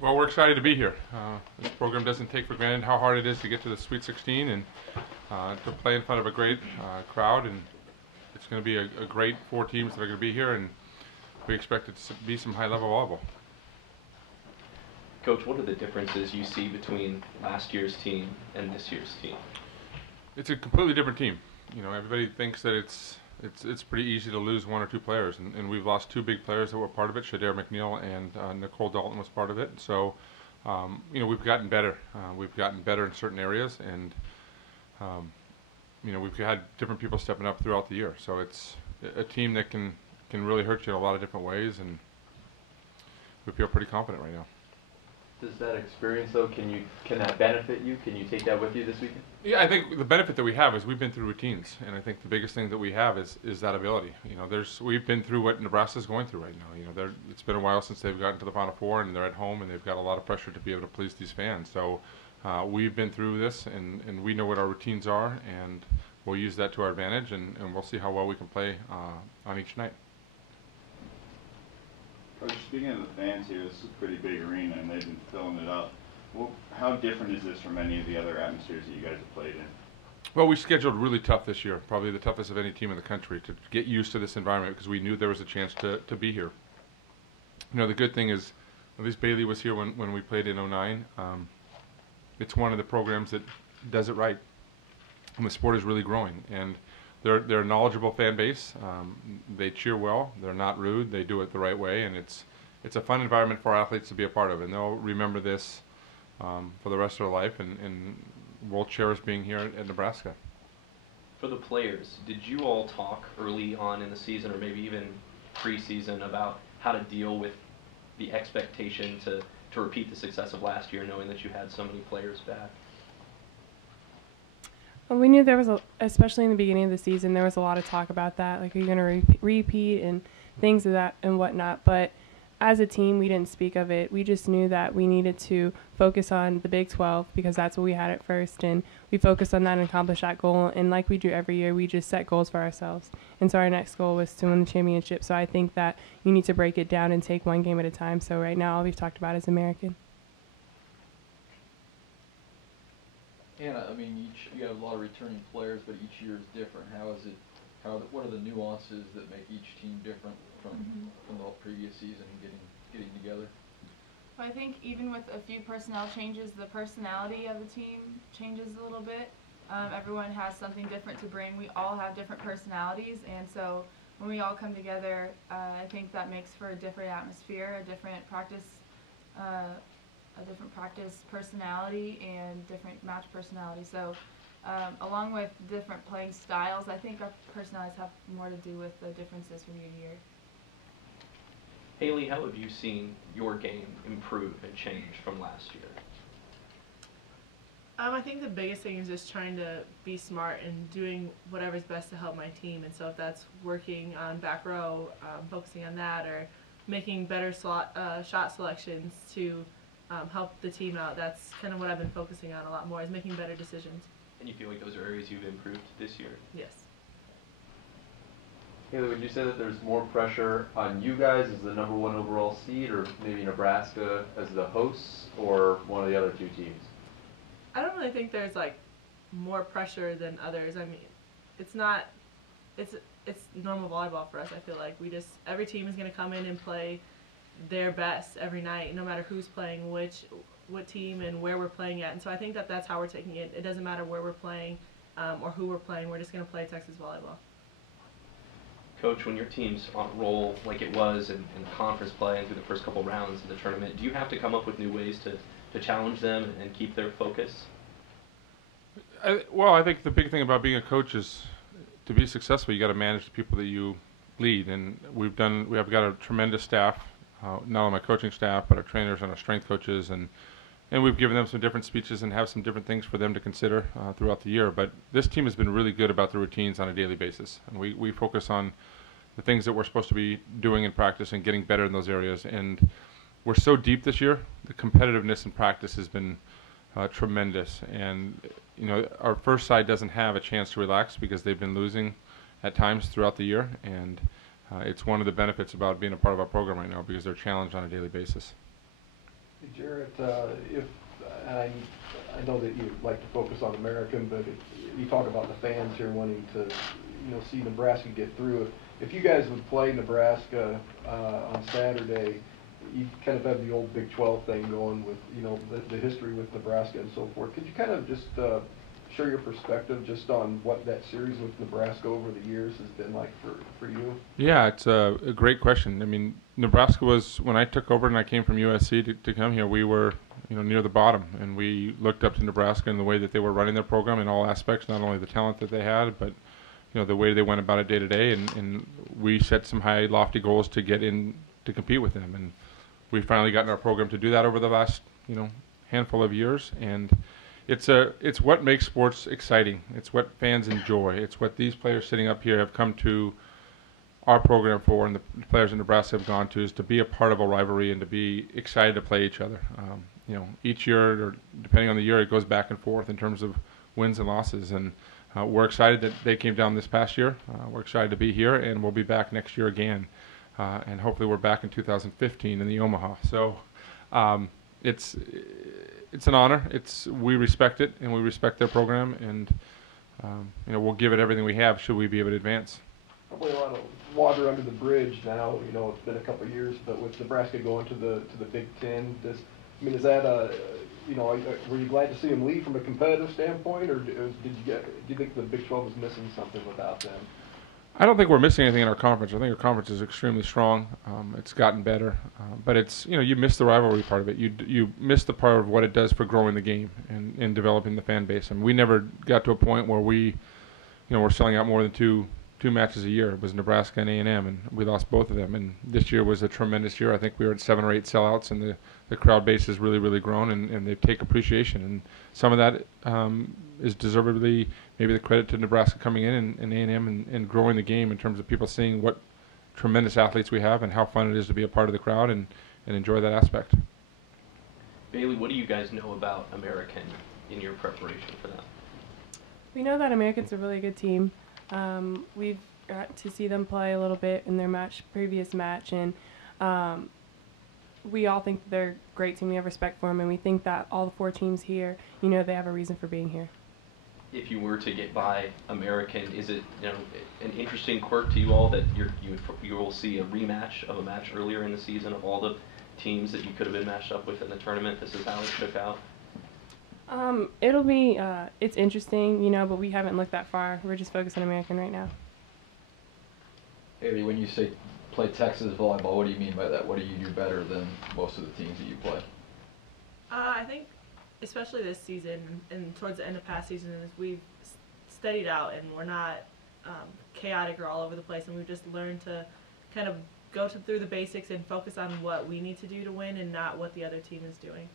Well, we're excited to be here. This program doesn't take for granted how hard it is to get to the Sweet 16 and to play in front of a great crowd. And it's going to be a great 4 teams that are going to be here, and we expect it to be some high-level volleyball. Coach, what are the differences you see between last year's team and this year's team? It's a completely different team. You know, everybody thinks that it's pretty easy to lose 1 or 2 players, and we've lost 2 big players that were part of it. Shadair McNeil and Nicole Dalton was part of it. So, you know, we've gotten better. We've gotten better in certain areas, and you know, we've had different people stepping up throughout the year. So it's a team that can really hurt you in a lot of different ways, and we feel pretty confident right now. Does that experience, though, can that benefit you? Can you take that with you this weekend? Yeah, I think the benefit that we have is we've been through routines, and I think the biggest thing that we have is that ability. You know, we've been through what Nebraska's going through right now. You know, it's been a while since they've gotten to the Final Four, and they're at home, and they've got a lot of pressure to be able to please these fans. So we've been through this, and we know what our routines are, and we'll use that to our advantage, and we'll see how well we can play on each night. Coach, speaking of the fans here, this is a pretty big arena, and they've been filling it up. Well, how different is this from any of the other atmospheres that you guys have played in? Well, we scheduled really tough this year, probably the toughest of any team in the country, to get used to this environment because we knew there was a chance to be here. You know, the good thing is, at least Bailey was here when we played in '09. It's one of the programs that does it right, and the sport is really growing. And they're a knowledgeable fan base. They cheer well. They're not rude. They do it the right way, and it's a fun environment for our athletes to be a part of. And they'll remember this for the rest of their life, and we'll cherish being here at Nebraska. For the players, did you all talk early on in the season, or maybe even preseason, about how to deal with the expectation to repeat the success of last year, knowing that you had so many players back? Well, we knew there was, especially in the beginning of the season, there was a lot of talk about that, like, are you going to repeat and things of that and whatnot. But as a team, we didn't speak of it. We just knew that we needed to focus on the Big 12 because that's what we had at first, and we focused on that and accomplished that goal. And like we do every year, we just set goals for ourselves. And so our next goal was to win the championship. So I think that you need to break it down and take one game at a time. So right now, all we've talked about is American. Hannah, I mean, you have a lot of returning players, but each year is different. What are the nuances that make each team different from the previous season and getting together? Well, I think even with a few personnel changes, the personality of the team changes a little bit. Everyone has something different to bring. We all have different personalities, and so when we all come together, I think that makes for a different atmosphere, a different practice personality, and different match personality. So along with different playing styles, I think our personalities have more to do with the differences from year to year. Haley, how have you seen your game improve and change from last year? I think the biggest thing is just trying to be smart and doing whatever's best to help my team. And so if that's working on back row, focusing on that, or making better shot selections to help the team out, that's kind of what I've been focusing on a lot more, is making better decisions. And you feel like those are areas you've improved this year? Yes. Haley, would you say that there's more pressure on you guys as the #1 overall seed, or maybe Nebraska as the hosts, or one of the other 2 teams? I don't really think there's like more pressure than others. I mean, it's normal volleyball for us. I feel like every team is going to come in and play their best every night, no matter who's playing what team and where we're playing at. And so I think that's how we're taking it. It doesn't matter where we're playing or who we're playing. We're just going to play Texas volleyball. Coach, when your team's on roll like it was in conference play and through the first couple rounds of the tournament, do you have to come up with new ways to challenge them and keep their focus? Well, I think the big thing about being a coach is to be successful, you got to manage the people that you lead, and we have got a tremendous staff, not only my coaching staff, but our trainers and our strength coaches, and we've given them some different speeches and have some different things for them to consider throughout the year. But this team has been really good about the routines on a daily basis, and we focus on the things that we're supposed to be doing in practice and getting better in those areas. And we're so deep this year, the competitiveness in practice has been tremendous. And you know, our first side doesn't have a chance to relax because they've been losing at times throughout the year, and it's one of the benefits about being a part of our program right now because they're challenged on a daily basis. Hey, Jerritt, I know that you like to focus on American, but you talk about the fans here wanting to, see Nebraska get through. If you guys would play Nebraska on Saturday, you kind of have the old Big 12 thing going with, the history with Nebraska and so forth. Could you kind of just share your perspective just on what that series with Nebraska over the years has been like for you? Yeah, it's a great question. I mean, Nebraska was, when I took over and I came from USC to come here, we were, near the bottom, and we looked up to Nebraska in the way that they were running their program in all aspects, not only the talent that they had, but the way they went about it day to day, and we set some high, lofty goals to get in to compete with them, and we've finally gotten our program to do that over the last, handful of years, and it's what makes sports exciting. It's what fans enjoy. It's what these players sitting up here have come to our program for, and the players in Nebraska have gone to, is to be a part of a rivalry and to be excited to play each other. Each year, or depending on the year, it goes back and forth in terms of wins and losses, and we're excited that they came down this past year. We're excited to be here, and we'll be back next year again, and hopefully we're back in 2015 in the Omaha. So it's an honor. We respect it, and we respect their program, and we'll give it everything we have should we be able to advance. Probably a lot of water under the bridge now. It's been a couple of years, but with Nebraska going to the Big Ten, is that were you glad to see them leave from a competitive standpoint, or do you think the Big 12 was missing something without them? I don't think we're missing anything in our conference. I think our conference is extremely strong. It's gotten better, but it's you miss the rivalry part of it. You miss the part of what it does for growing the game and developing the fan base. And we never got to a point where we, we're selling out more than two matches a year. It was Nebraska and A&M, and we lost both of them. And this year was a tremendous year. I think we were at 7 or 8 sellouts, and the crowd base has really, really grown, and they take appreciation. And some of that is deservedly maybe the credit to Nebraska coming in and A&M and growing the game in terms of people seeing what tremendous athletes we have and how fun it is to be a part of the crowd and enjoy that aspect. Bailey, what do you guys know about American in your preparation for that? We know that American's a really good team. We've got to see them play a little bit in their previous match, and we all think they're a great team. We have respect for them, and we think that all the 4 teams here, they have a reason for being here. If you were to get by American, is it an interesting quirk to you all that you will see a rematch of a match earlier in the season of all the teams that you could have been matched up with in the tournament? This is how it shook out. It'll be it's interesting, but we haven't looked that far. We're just focused on American right now. Haley, when you say play Texas volleyball, what do you mean by that? What do you do better than most of the teams that you play? I think, especially this season and towards the end of past seasons, we've studied out and we're not chaotic or all over the place, and we've just learned to kind of go through the basics and focus on what we need to do to win and not what the other team is doing.